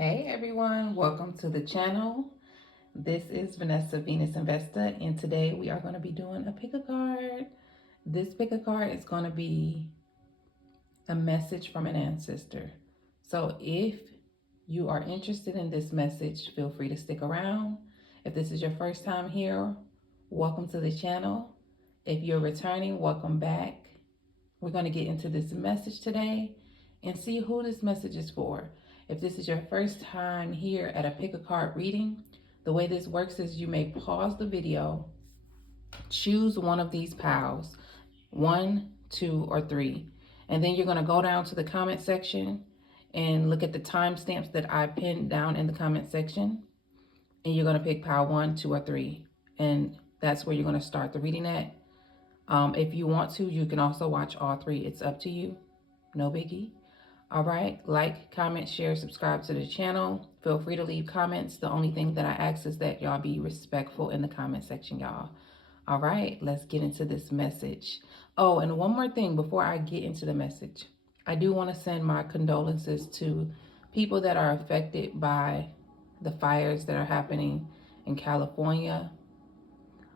Hey everyone, welcome to the channel. This is Vanessa Venus Investor, and today we are going to be doing a pick a card. This pick a card is going to be a message from an ancestor. So if you are interested in this message, feel free to stick around. If this is your first time here, welcome to the channel. If you're returning, welcome back. We're going to get into this message today and see who this message is for. If this is your first time here at a pick a card reading, the way this works is you may pause the video, choose one of these piles, 1, 2, or 3, and then you're going to go down to the comment section and look at the timestamps that I pinned down in the comment section, and you're going to pick pile 1, 2, or 3, and that's where you're going to start the reading at. If you want to, you can also watch all 3. It's up to you. No biggie. All right. Like, comment, share, subscribe to the channel. Feel free to leave comments. The only thing that I ask is that y'all be respectful in the comment section, y'all. All right. Let's get into this message. Oh, and one more thing before I get into the message. I do want to send my condolences to people that are affected by the fires that are happening in California.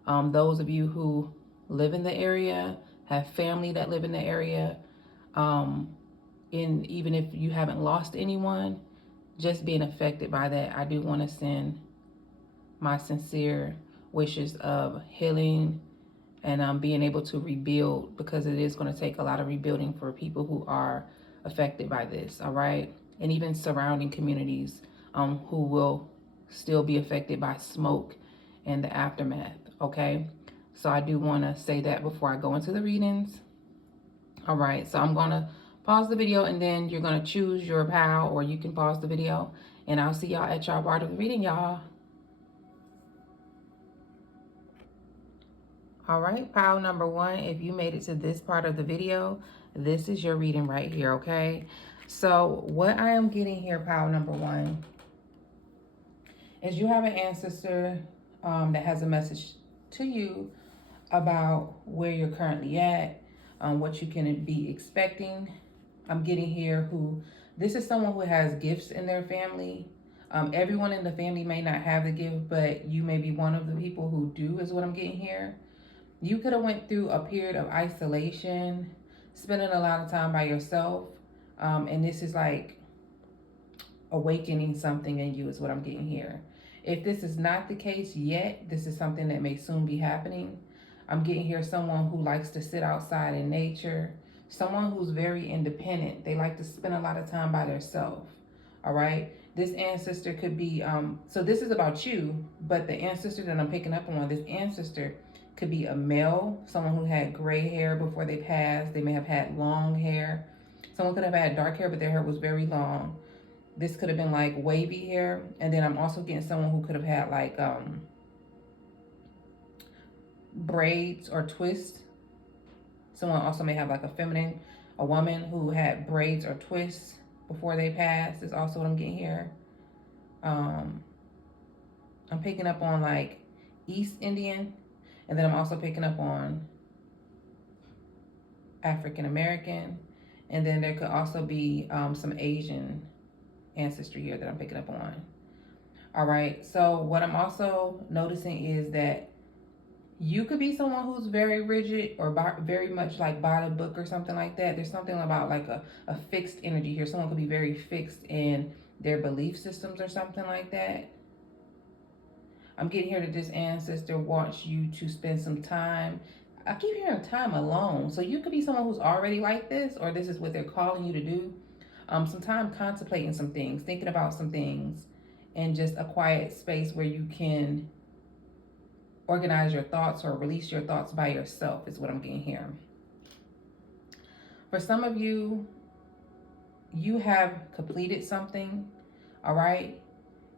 Those of you who live in the area, have family that live in the area, even if you haven't lost anyone, just being affected by that, I do want to send my sincere wishes of healing and being able to rebuild, because it is going to take a lot of rebuilding for people who are affected by this. All right. And even surrounding communities who will still be affected by smoke and the aftermath. Okay. So I do want to say that before I go into the readings. All right. So I'm going to pause the video and then you're going to choose your pile, or you can pause the video, and I'll see y'all at y'all part of the reading, y'all. All right, pile number 1, if you made it to this part of the video, this is your reading right here, okay? So what I am getting here, pile number 1, is you have an ancestor that has a message to you about where you're currently at, what you can be expecting. I'm getting here this is someone who has gifts in their family. Everyone in the family may not have the gift, but you may be one of the people who do, is what I'm getting here. You could have went through a period of isolation, spending a lot of time by yourself. And this is like awakening something in you, is what I'm getting here. If this is not the case yet, this is something that may soon be happening. I'm getting here someone who likes to sit outside in nature, someone who's very independent. They like to spend a lot of time by themselves. All right. This ancestor could be, so this is about you, but the ancestor that I'm picking up on, this ancestor could be a male, someone who had gray hair before they passed. They may have had long hair. Someone could have had dark hair, but their hair was very long. This could have been like wavy hair. And then I'm also getting someone who could have had like braids or twists. Someone also may have like a woman who had braids or twists before they passed, is also what I'm getting here. I'm picking up on like East Indian, and then I'm also picking up on African American, and then there could also be some Asian ancestry here that I'm picking up on. All right, so what I'm also noticing is that you could be someone who's very rigid or very much like by the book or something like that. There's something about like a fixed energy here. Someone could be very fixed in their belief systems or something like that. I'm getting here that this ancestor wants you to spend some time. I keep hearing time alone. So you could be someone who's already like this, or this is what they're calling you to do. Some time contemplating some things, thinking about some things, and just a quiet space where you can organize your thoughts or release your thoughts by yourself, is what I'm getting here. For some of you, you have completed something, all right?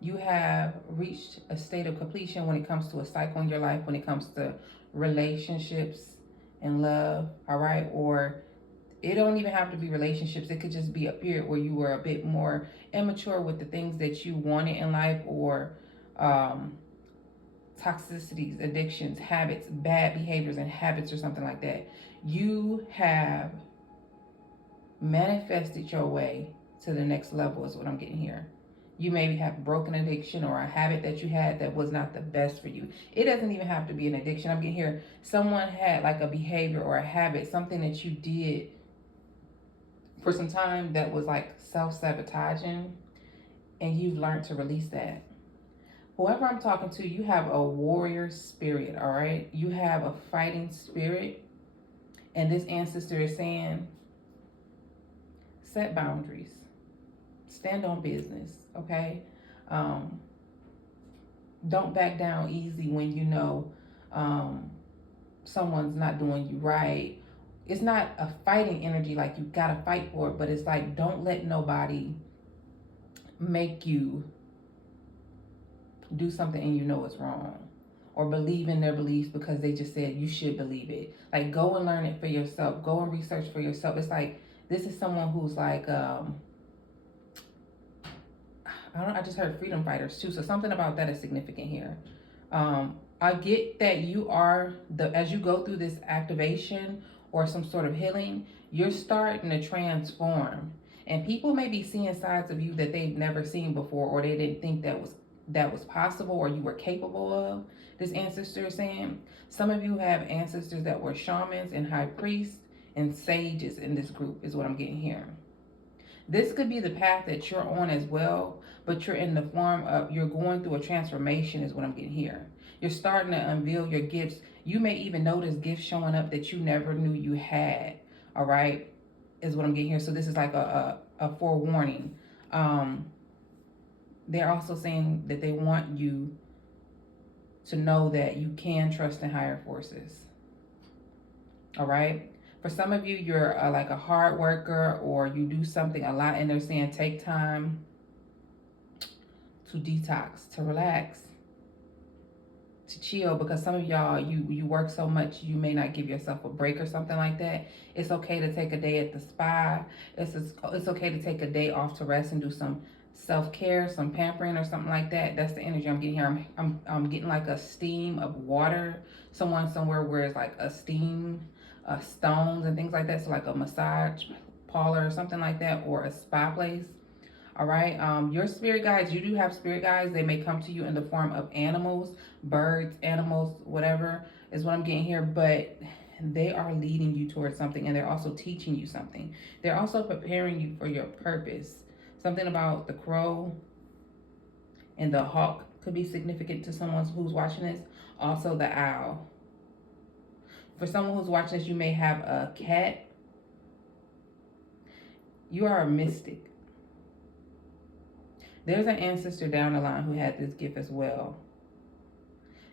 You have reached a state of completion when it comes to a cycle in your life, when it comes to relationships and love, all right? Or it don't even have to be relationships. It could just be a period where you were a bit more immature with the things that you wanted in life, or toxicities, addictions, habits, bad behaviors and habits, or something like that. You have manifested your way to the next level, is what I'm getting here. You maybe have broken addiction or a habit that you had that was not the best for you. It doesn't even have to be an addiction. I'm getting here. Someone had like a behavior or a habit, something that you did for some time that was like self-sabotaging, and you've learned to release that. Whoever I'm talking to, you have a warrior spirit, all right? You have a fighting spirit. And this ancestor is saying, set boundaries, stand on business, okay? Um, don't back down easy when you know someone's not doing you right. It's not a fighting energy like you gotta fight for it, but it's like, don't let nobody make you do something and you know it's wrong, or believe in their beliefs because they just said you should believe it. Like, go and learn it for yourself, go and research for yourself. It's like, this is someone who's like I just heard freedom fighters too, so something about that is significant here. I get that you are as you go through this activation or some sort of healing, you're starting to transform, and people may be seeing sides of you that they've never seen before, or they didn't think that was possible, or you were capable of. This ancestor is saying some of you have ancestors that were shamans and high priests and sages in this group, is what I'm getting here. This could be the path that you're on as well, but you're in the form of, you're going through a transformation, is what I'm getting here. You're starting to unveil your gifts. You may even notice gifts showing up that you never knew you had, all right, is what I'm getting here. So this is like a forewarning. They're also saying that they want you to know that you can trust in higher forces, all right? For some of you, you're like a hard worker, or you do something a lot, and they're saying take time to detox, to relax, to chill, because some of y'all, you work so much, you may not give yourself a break or something like that. It's okay to take a day at the spa. It's okay to take a day off to rest and do some self-care, some pampering or something like that. That's the energy I'm getting here. I'm getting like a steam of water, someone somewhere where it's like a steam, stones and things like that. So like a massage parlor or something like that, or a spa place. All right. Your spirit guides, you do have spirit guides. They may come to you in the form of animals, birds, animals, whatever is what I'm getting here. But they are leading you towards something, and they're also teaching you something. They're also preparing you for your purpose. Something about the crow and the hawk could be significant to someone who's watching this. Also the owl. For someone who's watching this, you may have a cat. You are a mystic. There's an ancestor down the line who had this gift as well.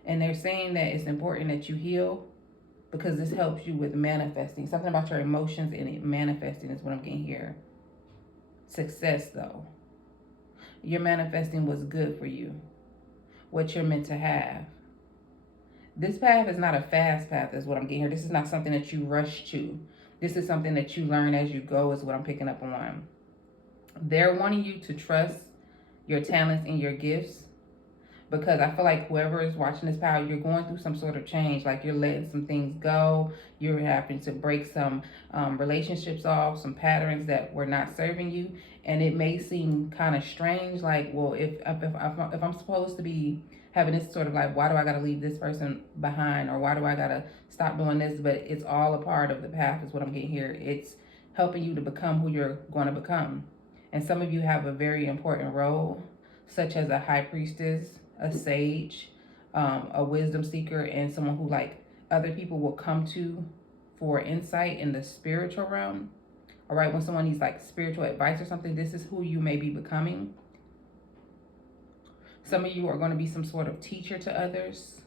And they're saying that it's important that you heal, because this helps you with manifesting. Something about your emotions and it manifesting is what I'm getting here. Success, though. Your manifesting was good for you. What you're meant to have. This path is not a fast path, is what I'm getting here. This is not something that you rush to. This is something that you learn as you go, is what I'm picking up on. They're wanting you to trust your talents and your gifts, because I feel like whoever is watching this power, you're going through some sort of change. Like, you're letting some things go. You're having to break some relationships off, some patterns that were not serving you. And it may seem kind of strange, like, well, if I'm supposed to be having this sort of like, why do I got to leave this person behind, or why do I got to stop doing this? But it's all a part of the path, is what I'm getting here. It's helping you to become who you're going to become. And some of you have a very important role, such as a high priestess, a sage, a wisdom seeker, and someone who like other people will come to for insight in the spiritual realm. All right, when someone needs like spiritual advice or something, this is who you may be becoming. Some of you are going to be some sort of teacher to others.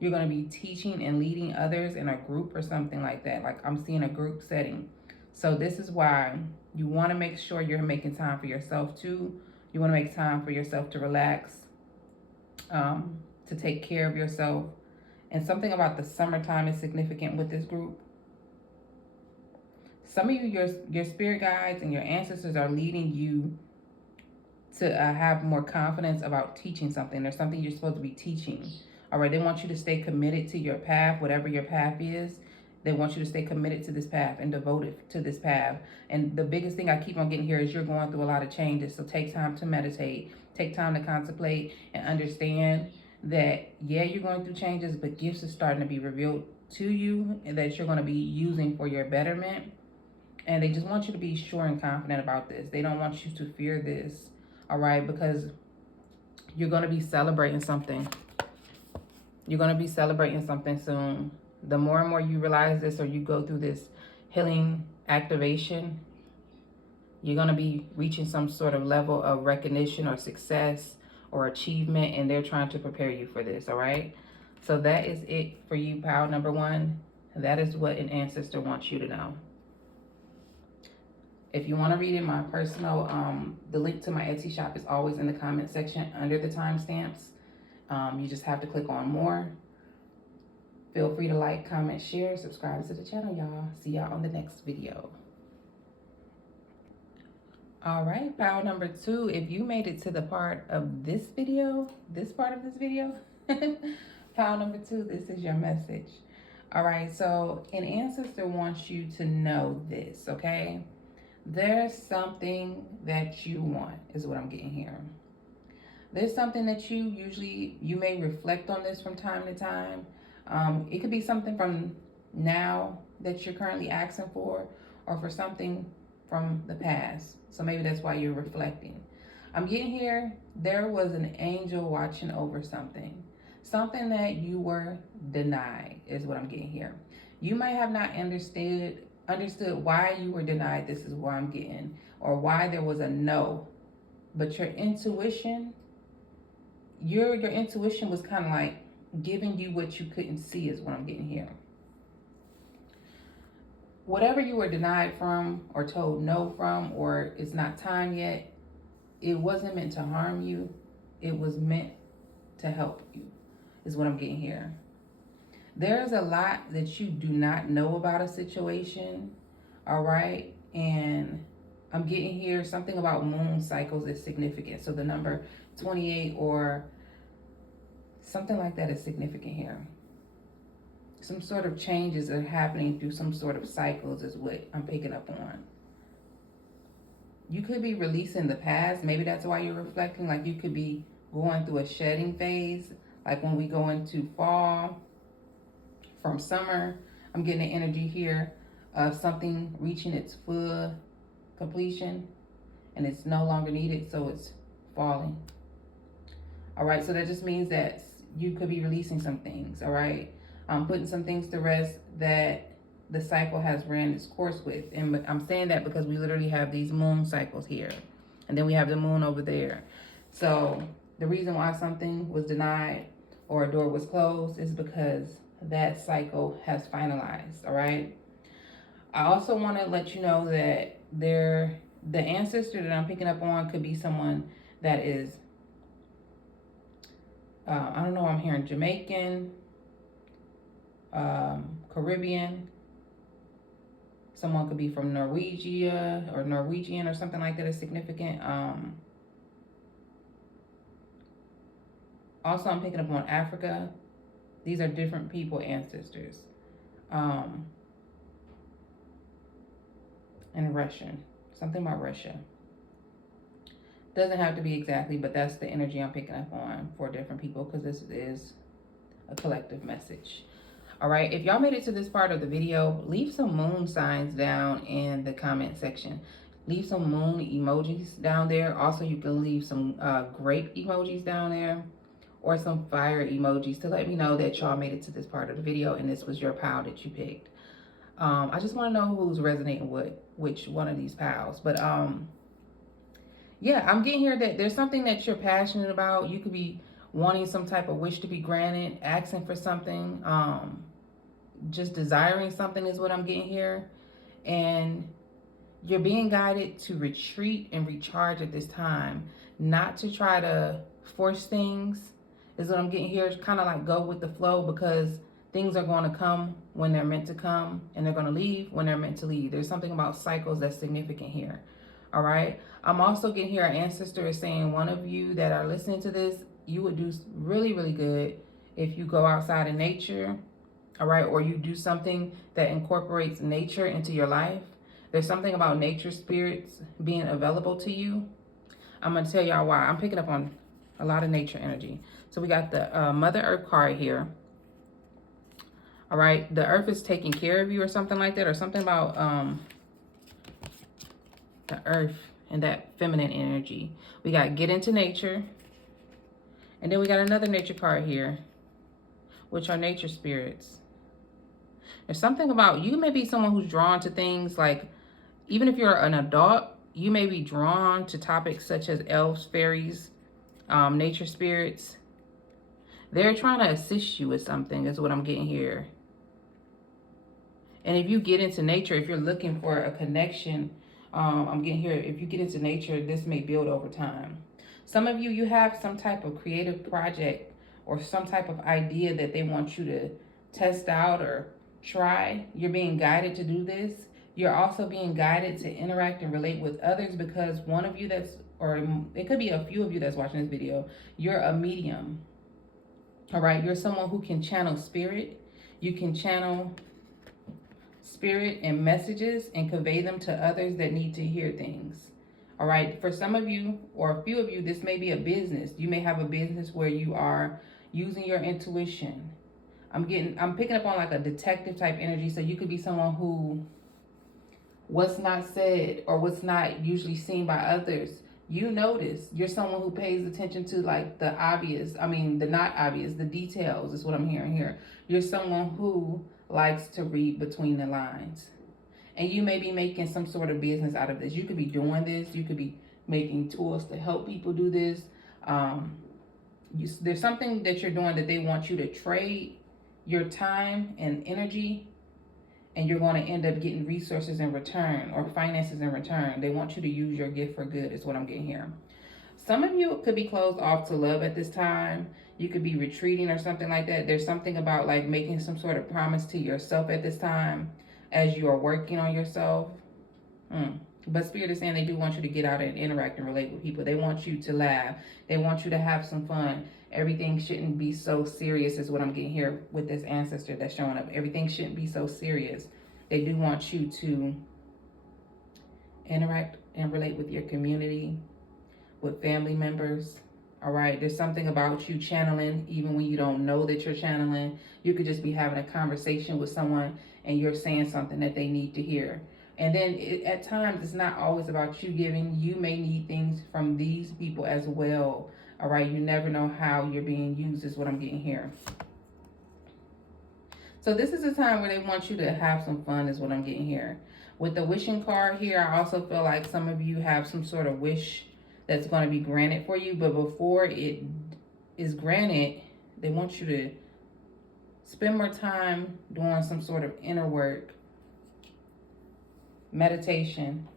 You're going to be teaching and leading others in a group or something like that. Like, I'm seeing a group setting. So this is why you want to make sure you're making time for yourself too. You want to make time for yourself to relax, to take care of yourself. And something about the summertime is significant with this group. Some of you, your spirit guides and your ancestors are leading you to have more confidence about teaching something. There's something you're supposed to be teaching. All right, they want you to stay committed to your path, whatever your path is. They want you to stay committed to this path and devoted to this path. And the biggest thing I keep on getting here is you're going through a lot of changes. So take time to meditate, take time to contemplate, and understand that, yeah, you're going through changes, but gifts are starting to be revealed to you and that you're going to be using for your betterment. And they just want you to be sure and confident about this. They don't want you to fear this, all right? Because you're going to be celebrating something. You're going to be celebrating something soon. The more and more you realize this, or you go through this healing activation, you're going to be reaching some sort of level of recognition or success or achievement, and they're trying to prepare you for this, all right? So that is it for you, pile number one. That is what an ancestor wants you to know. If you want to read it, my personal, the link to my Etsy shop is always in the comment section under the timestamps. You just have to click on more. Feel free to like, comment, share, subscribe to the channel, y'all. See y'all on the next video. All right, pile number two, if you made it to the part of this video, pile number two, this is your message. All right, so an ancestor wants you to know this, okay? There's something that you want, is what I'm getting here. There's something that you may reflect on this from time to time. It could be something from now that you're currently asking for, or for something from the past. So maybe that's why you're reflecting. I'm getting here, there was an angel watching over something. Something that you were denied is what I'm getting here. You might have not understood why you were denied, this is what I'm getting, or why there was a no. But your intuition, your intuition was kind of like giving you what you couldn't see is what I'm getting here. Whatever you were denied from, or told no from, or it's not time yet, it wasn't meant to harm you. It was meant to help you, is what I'm getting here. There's a lot that you do not know about a situation, all right? And I'm getting here something about moon cycles is significant. So the number 28 or something like that is significant here. Some sort of changes are happening through some sort of cycles is what I'm picking up on. You could be releasing the past. Maybe that's why you're reflecting. Like you could be going through a shedding phase. Like when we go into fall, from summer, I'm getting an energy here of something reaching its full completion and it's no longer needed, so it's falling. All right, so that just means that you could be releasing some things, all right? Putting some things to rest that the cycle has ran its course with. And I'm saying that because we literally have these moon cycles here, and then we have the moon over there. So the reason why something was denied or a door was closed is because that cycle has finalized, all right? I also want to let you know that the ancestor that I'm picking up on could be someone that is, I don't know, I'm hearing Jamaican, Caribbean. Someone could be from Norwegia or Norwegian or something like that is significant. Also, I'm picking up on Africa. These are different people, ancestors. And Russian. Something about Russia. Doesn't have to be exactly, but that's the energy I'm picking up on for different people because this is a collective message. All right, if y'all made it to this part of the video, leave some moon signs down in the comment section. Leave some moon emojis down there. Also, you can leave some grape emojis down there or some fire emojis to let me know that y'all made it to this part of the video and this was your pile that you picked. I just want to know who's resonating with which one of these piles. But yeah, I'm getting here that there's something that you're passionate about. You could be wanting some type of wish to be granted, asking for something, just desiring something is what I'm getting here. And you're being guided to retreat and recharge at this time, not to try to force things is what I'm getting here. It's kind of like go with the flow because things are going to come when they're meant to come and they're going to leave when they're meant to leave. There's something about cycles that's significant here. All right. I'm also getting here, our ancestor is saying one of you that are listening to this, you would do really, really good if you go outside in nature all right, or you do something that incorporates nature into your life. There's something about nature spirits being available to you. I'm going to tell y'all why. I'm picking up on a lot of nature energy. So we got the Mother Earth card here. All right, the earth is taking care of you or something like that, or something about the earth and that feminine energy. We got get into nature. And then we got another nature card here, which are nature spirits. There's something about, you may be someone who's drawn to things like, even if you're an adult, you may be drawn to topics such as elves, fairies, nature spirits. They're trying to assist you with something, is what I'm getting here. And if you get into nature, if you're looking for a connection, I'm getting here, if you get into nature, this may build over time. Some of you, you have some type of creative project or some type of idea that they want you to test out or try. You're being guided to do this. You're also being guided to interact and relate with others, because one of you that's, or it could be a few of you that's watching this video, you're a medium. All right, you're someone who can channel spirit. You can channel spirit and messages and convey them to others that need to hear things. All right, for some of you or a few of you, this may be a business. You may have a business where you are using your intuition. I'm picking up on like a detective type energy. So you could be someone who, what's not said or what's not usually seen by others, you notice. You're someone who pays attention to like the obvious, the not obvious, the details is what I'm hearing here. You're someone who likes to read between the lines. And you may be making some sort of business out of this. You could be doing this. You could be making tools to help people do this. There's something that you're doing that they want you to trade your time and energy, and you're going to end up getting resources in return or finances in return. They want you to use your gift for good is what I'm getting here. Some of you could be closed off to love at this time. You could be retreating or something like that. There's something about like making some sort of promise to yourself at this time as you are working on yourself. But Spirit is saying they do want you to get out and interact and relate with people. They want you to laugh. They want you to have some fun. Everything shouldn't be so serious is what I'm getting here with this ancestor that's showing up. Everything shouldn't be so serious. They do want you to interact and relate with your community, with family members. All right, there's something about you channeling even when you don't know that you're channeling. You could just be having a conversation with someone and you're saying something that they need to hear. And then at times it's not always about you giving. You may need things from these people as well. All right, you never know how you're being used is what I'm getting here. So this is a time where they want you to have some fun is what I'm getting here. With the wishing card here, I also feel like some of you have some sort of wish that's going to be granted for you. But before it is granted, they want you to spend more time doing some sort of inner work, meditation.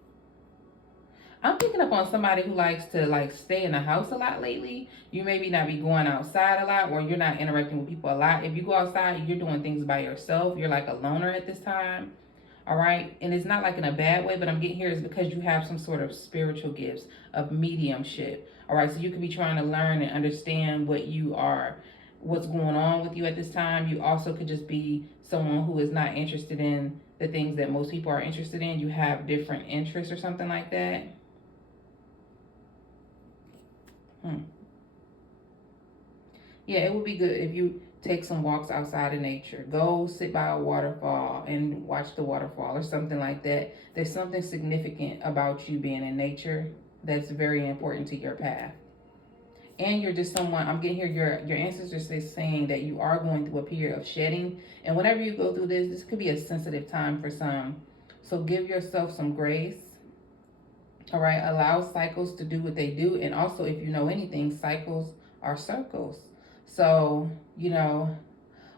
I'm picking up on somebody who likes to like stay in the house a lot lately. You maybe not be going outside a lot, or you're not interacting with people a lot. If you go outside, you're doing things by yourself. You're like a loner at this time. All right. And it's not like in a bad way, but I'm getting here is because you have some sort of spiritual gifts of mediumship. All right. So you could be trying to learn and understand what's going on with you at this time. You also could just be someone who is not interested in the things that most people are interested in. You have different interests or something like that. Yeah, it would be good if you take some walks outside of nature. Go sit by a waterfall and watch the waterfall or something like that. There's something significant about you being in nature that's very important to your path. And you're just someone, I'm getting here, your ancestors is saying that you are going through a period of shedding. And whenever you go through this could be a sensitive time for some. So give yourself some grace. All right, allow cycles to do what they do. And also, if you know anything, cycles are circles. So,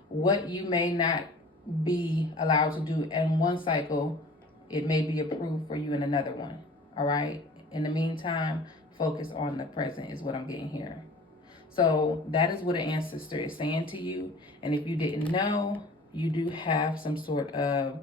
what you may not be allowed to do in one cycle, it may be approved for you in another one. All right. In the meantime, focus on the present is what I'm getting here. So that is what an ancestor is saying to you. And if you didn't know, you do have some sort of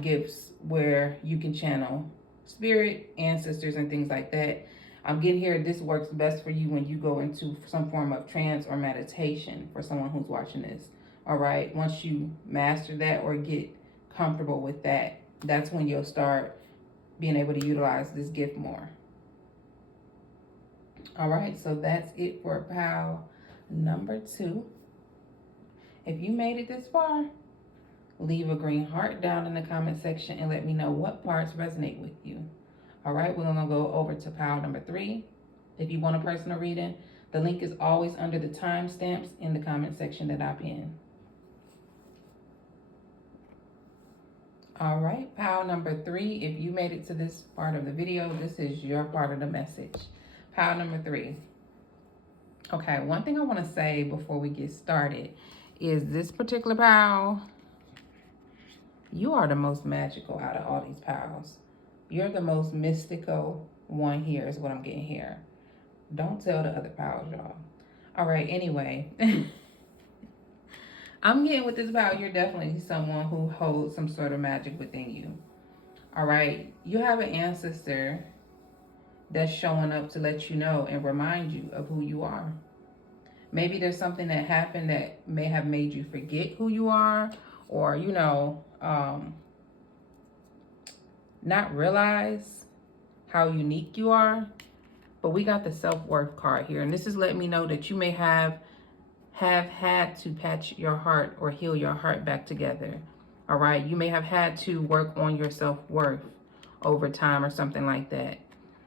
gifts where you can channel spirit, ancestors, and things like that. I'm getting here, this works best for you when you go into some form of trance or meditation for someone who's watching this. All right, once you master that or get comfortable with that, that's when you'll start being able to utilize this gift more. All right, so that's it for pile number 2. If you made it this far, leave a green heart down in the comment section and let me know what parts resonate with you. All right, we're gonna go over to pile number 3. If you want a personal reading, the link is always under the timestamps in the comment section that I'm in. All right, pile number 3. If you made it to this part of the video, this is your part of the message. Pile number 3. Okay, one thing I want to say before we get started is this particular pile, you are the most magical out of all these piles. You're the most mystical one here is what I'm getting here. Don't tell the other piles, y'all. All right, anyway. I'm getting with this pile, you're definitely someone who holds some sort of magic within you. All right, you have an ancestor that's showing up to let you know and remind you of who you are. Maybe there's something that happened that may have made you forget who you are, or, you know, not realize how unique you are. But we got the self-worth card here, and this is letting me know that you may have had to patch your heart or heal your heart back together. All right, you may have had to work on your self-worth over time or something like that.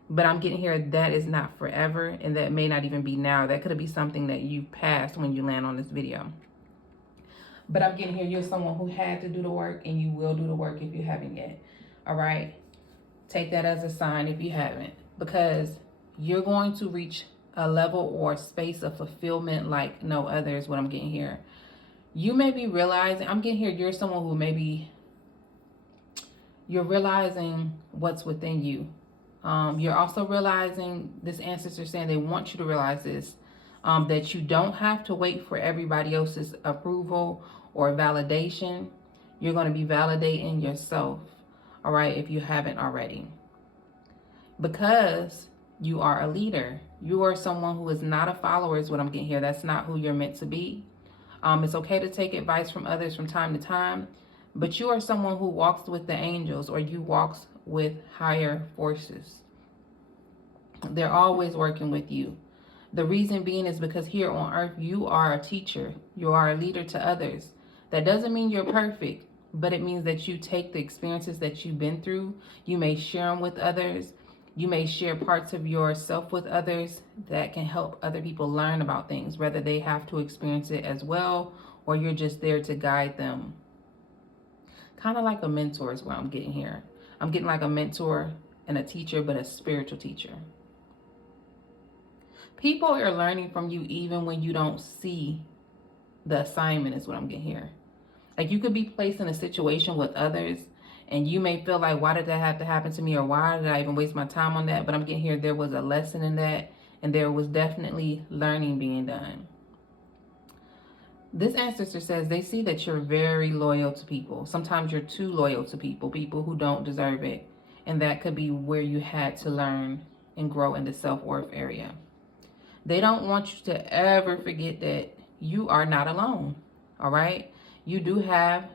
But I'm getting here that is not forever, and that may not even be now. That could be something that you passed when you land on this video. But I'm getting here you're someone who had to do the work, and you will do the work if you haven't yet. All right, take that as a sign if you haven't, because you're going to reach a level or space of fulfillment like no other is what I'm getting here. You may be realizing, I'm getting here, you're someone who maybe you're realizing what's within you. You're also realizing, this ancestor saying they want you to realize this, that you don't have to wait for everybody else's approval or validation. You're going to be validating yourself, all right, if you haven't already. Because you are a leader. You are someone who is not a follower is what I'm getting here. That's not who you're meant to be. It's okay to take advice from others from time to time, but you are someone who walks with the angels, or you walks with higher forces. They're always working with you. The reason being is because here on earth, you are a teacher. You are a leader to others. That doesn't mean you're perfect, but it means that you take the experiences that you've been through. You may share them with others. You may share parts of yourself with others that can help other people learn about things, whether they have to experience it as well, or you're just there to guide them. Kind of like a mentor is what I'm getting here. I'm getting like a mentor and a teacher, but a spiritual teacher. People are learning from you even when you don't see the assignment is what I'm getting here. Like you could be placed in a situation with others and you may feel like, why did that have to happen to me? Or why did I even waste my time on that? But I'm getting here, there was a lesson in that. And there was definitely learning being done. This ancestor says they see that you're very loyal to people. Sometimes you're too loyal to people who don't deserve it. And that could be where you had to learn and grow in the self-worth area. They don't want you to ever forget that you are not alone. All right? You do have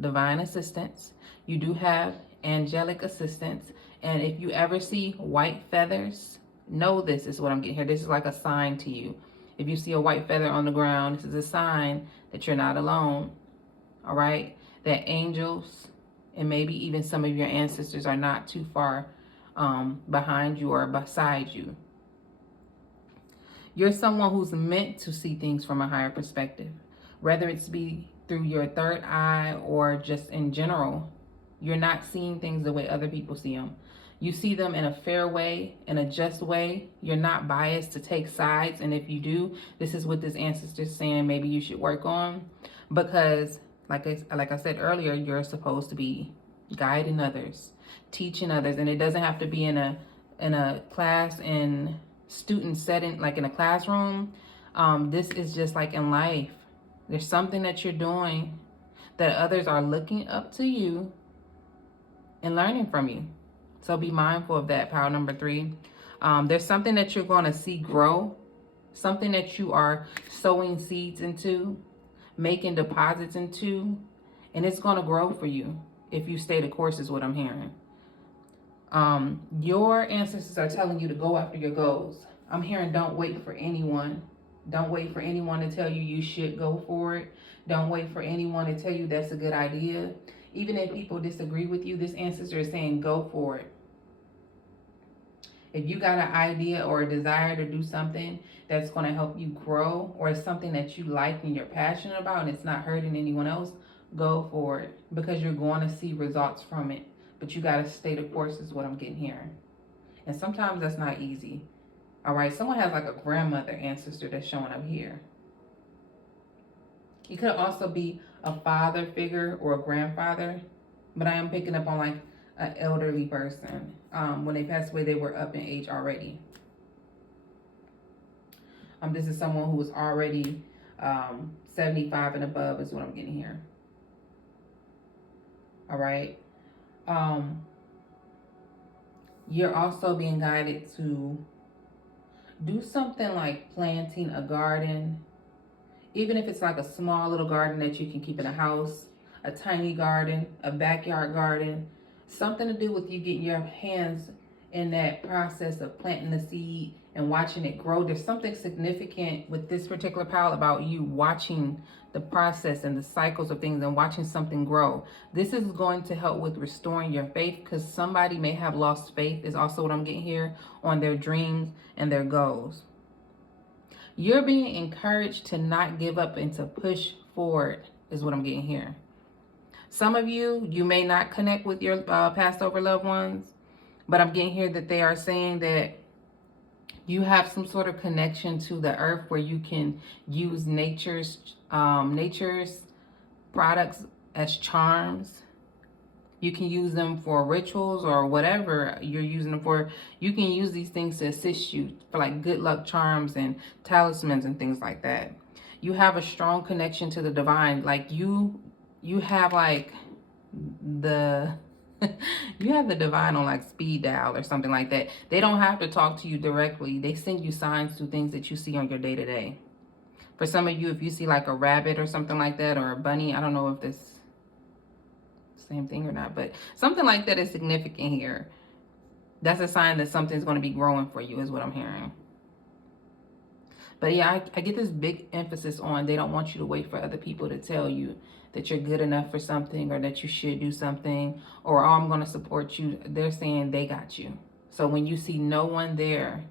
divine assistance. You do have angelic assistance. And if you ever see white feathers, know this is what I'm getting here. This is like a sign to you. If you see a white feather on the ground, this is a sign that you're not alone. All right? That angels and maybe even some of your ancestors are not too far behind you or beside you. You're someone who's meant to see things from a higher perspective, whether it's be through your third eye or just in general. You're not seeing things the way other people see them. You see them in a fair way, in a just way. You're not biased to take sides. And if you do, this is what this ancestor is saying maybe you should work on. Because like I said earlier, you're supposed to be guiding others, teaching others. And it doesn't have to be in a class in student setting, like in a classroom. This is just like in life. There's something that you're doing that others are looking up to you and learning from you. So be mindful of that, pile number 3. There's something that you're going to see grow, something that you are sowing seeds into, making deposits into, and it's going to grow for you if you stay the course, is what I'm hearing. Your ancestors are telling you to go after your goals. I'm hearing don't wait for anyone. Don't wait for anyone to tell you you should go for it. Don't wait for anyone to tell you that's a good idea. Even if people disagree with you, this ancestor is saying go for it. If you got an idea or a desire to do something that's going to help you grow, or it's something that you like and you're passionate about and it's not hurting anyone else, go for it, because you're going to see results from it. But you got to stay the course, is what I'm getting here. And sometimes that's not easy. All right, someone has like a grandmother ancestor that's showing up here. It could also be a father figure or a grandfather, but I am picking up on like an elderly person. When they passed away, they were up in age already. This is someone who was already 75 and above, is what I'm getting here. All right. You're also being guided to do something like planting a garden, even if it's like a small little garden that you can keep in a house, a tiny garden, a backyard garden, something to do with you getting your hands in that process of planting the seed and watching it grow. There's something significant with this particular pile about you watching the process and the cycles of things and watching something grow. This is going to help with restoring your faith, because somebody may have lost faith, is also what I'm getting here, on their dreams and their goals. You're being encouraged to not give up and to push forward, is what I'm getting here. Some of you may not connect with your passed over loved ones, but I'm getting here that they are saying that you have some sort of connection to the earth where you can use nature's products as charms. You can use them for rituals or whatever you're using them for. You can use these things to assist you for like good luck charms and talismans and things like that. You have a strong connection to the divine. Like you have like the you have the divine on like speed dial or something like that. They don't have to talk to you directly. They send you signs through things that you see on your day-to-day. For some of you, if you see like a rabbit or something like that, or a bunny, I don't know if this same thing or not, but something like that is significant here. That's a sign that something's going to be growing for you, is what I'm hearing. But yeah, I get this big emphasis on they don't want you to wait for other people to tell you that you're good enough for something, or that you should do something, or, oh, I'm going to support you. They're saying they got you. So when you see no one there,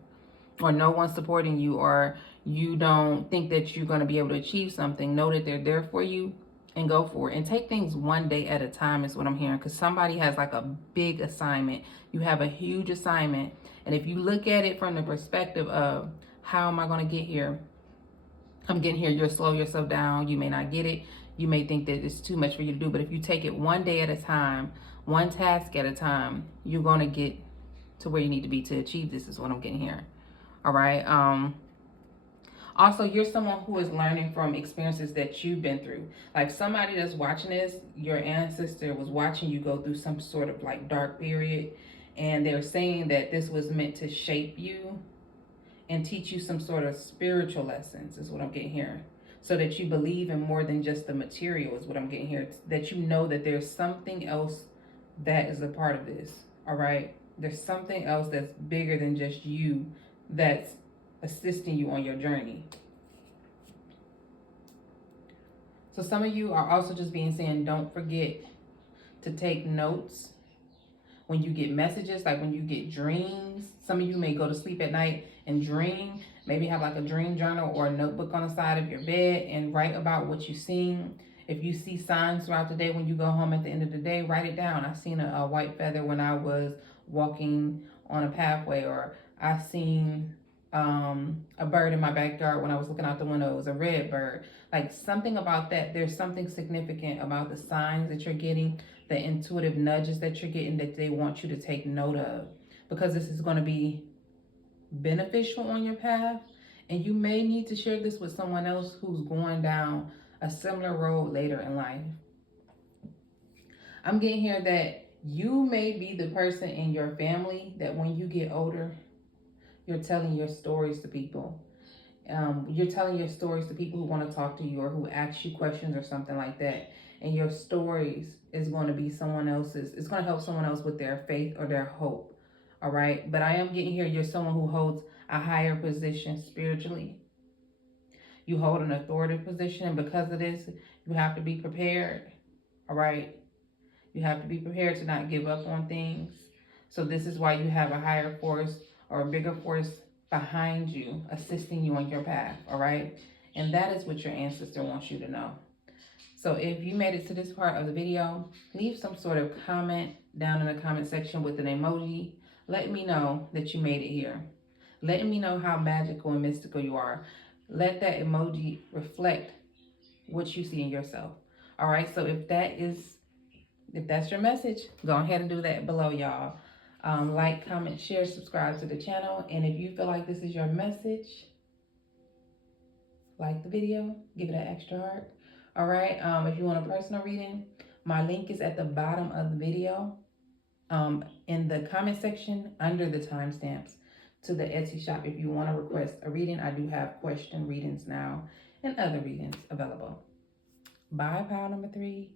or no one supporting you, or you don't think that you're going to be able to achieve something, know that they're there for you and go for it. And take things one day at a time, is what I'm hearing, because somebody has like a big assignment. You have a huge assignment. And if you look at it from the perspective of, how am I going to get here? I'm getting here. You'll slow yourself down. You may not get it. You may think that it's too much for you to do. But if you take it one day at a time, one task at a time, you're going to get to where you need to be to achieve this, is what I'm getting here. All right. Also, you're someone who is learning from experiences that you've been through. Like somebody that's watching this, your ancestor was watching you go through some sort of like dark period. And they're saying that this was meant to shape you and teach you some sort of spiritual lessons, is what I'm getting here. So that you believe in more than just the material, is what I'm getting here. That you know that there's something else that is a part of this, all right? There's something else that's bigger than just you that's assisting you on your journey. So some of you are also just being saying, don't forget to take notes when you get messages, like when you get dreams. Some of you may go to sleep at night and dream. Maybe have like a dream journal or a notebook on the side of your bed and write about what you've seen. If you see signs throughout the day, when you go home at the end of the day, write it down. I seen a white feather when I was walking on a pathway, or I seen a bird in my backyard when I was looking out the window. It was a red bird. Like something about that. There's something significant about the signs that you're getting, the intuitive nudges that you're getting, that they want you to take note of, because this is going to be beneficial on your path. And you may need to share this with someone else who's going down a similar road later in life. I'm getting here that you may be the person in your family that when you get older, you're telling your stories to people. You're telling your stories to people who want to talk to you or who ask you questions or something like that. And your stories is going to be someone else's, it's going to help someone else with their faith or their hope. All right. But I am getting here, you're someone who holds a higher position spiritually. You hold an authoritative position, and because of this, you have to be prepared. All right. You have to be prepared to not give up on things. So this is why you have a higher force or a bigger force behind you, assisting you on your path, all right? And that is what your ancestor wants you to know. So if you made it to this part of the video, leave some sort of comment down in the comment section with an emoji. Let me know that you made it here. Let me know how magical and mystical you are. Let that emoji reflect what you see in yourself. All right, so if that's your message, go ahead and do that below, y'all. Like, comment, share, subscribe to the channel. And if you feel like this is your message, like the video, give it an extra heart. All right. If you want a personal reading, my link is at the bottom of the video. In the comment section under the timestamps to the Etsy shop. If you want to request a reading, I do have question readings now and other readings available. Bye, pile number 3.